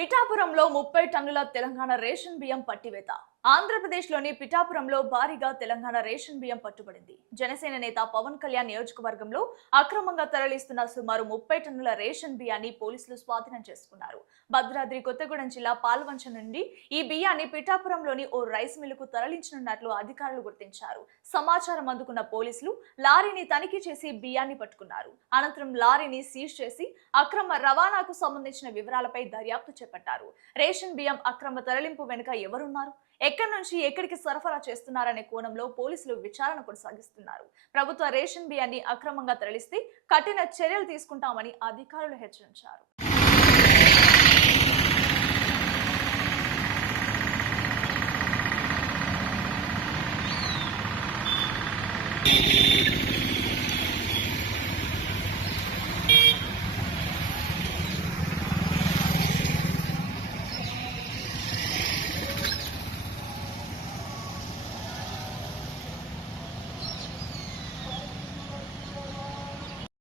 పిఠాపురంలో 30 టన్నుల తెలంగాణ రేషన్ బియ్యం పట్టివేత. ఆంధ్రప్రదేశ్లోని పిఠాపురంలో భారీగా తెలంగాణ రేషన్ బియ్యం పట్టుబడింది. జనసేన నేత పవన్ కళ్యాణ్ నియోజకవర్గంలో అక్రమంగా తరలిస్తున్న సుమారు 30 టన్నుల రేషన్ బియ్యాన్ని పోలీసులు స్వాధీనం చేసుకున్నారు. భద్రాద్రి కొత్తగూడెం జిల్లా పాల్వంచ నుండి ఈ బియ్యాన్ని పిఠాపురంలోని ఓ రైస్ మిల్లుకు తరలించనున్నట్లు అధికారులు గుర్తించారు. సమాచారం అందుకున్న పోలీసులు లారీని తనిఖీ చేసి బియ్యాన్ని పట్టుకున్నారు. అనంతరం లారీని సీజ్ చేసి అక్రమ రవాణాకు సంబంధించిన వివరాలపై దర్యాప్తు చేపట్టారు. రేషన్ బియ్యం అక్రమ తరలింపు వెనుక ఎవరున్నారు, ఎక్కడి నుంచి ఎక్కడికి సరఫరా చేస్తున్నారనే కోణంలో పోలీసులు విచారణ కొనసాగిస్తున్నారు. ప్రభుత్వ రేషన్ బియ్యాన్ని అక్రమంగా తరలిస్తే కఠిన చర్యలు తీసుకుంటామని అధికారులు హెచ్చరించారు.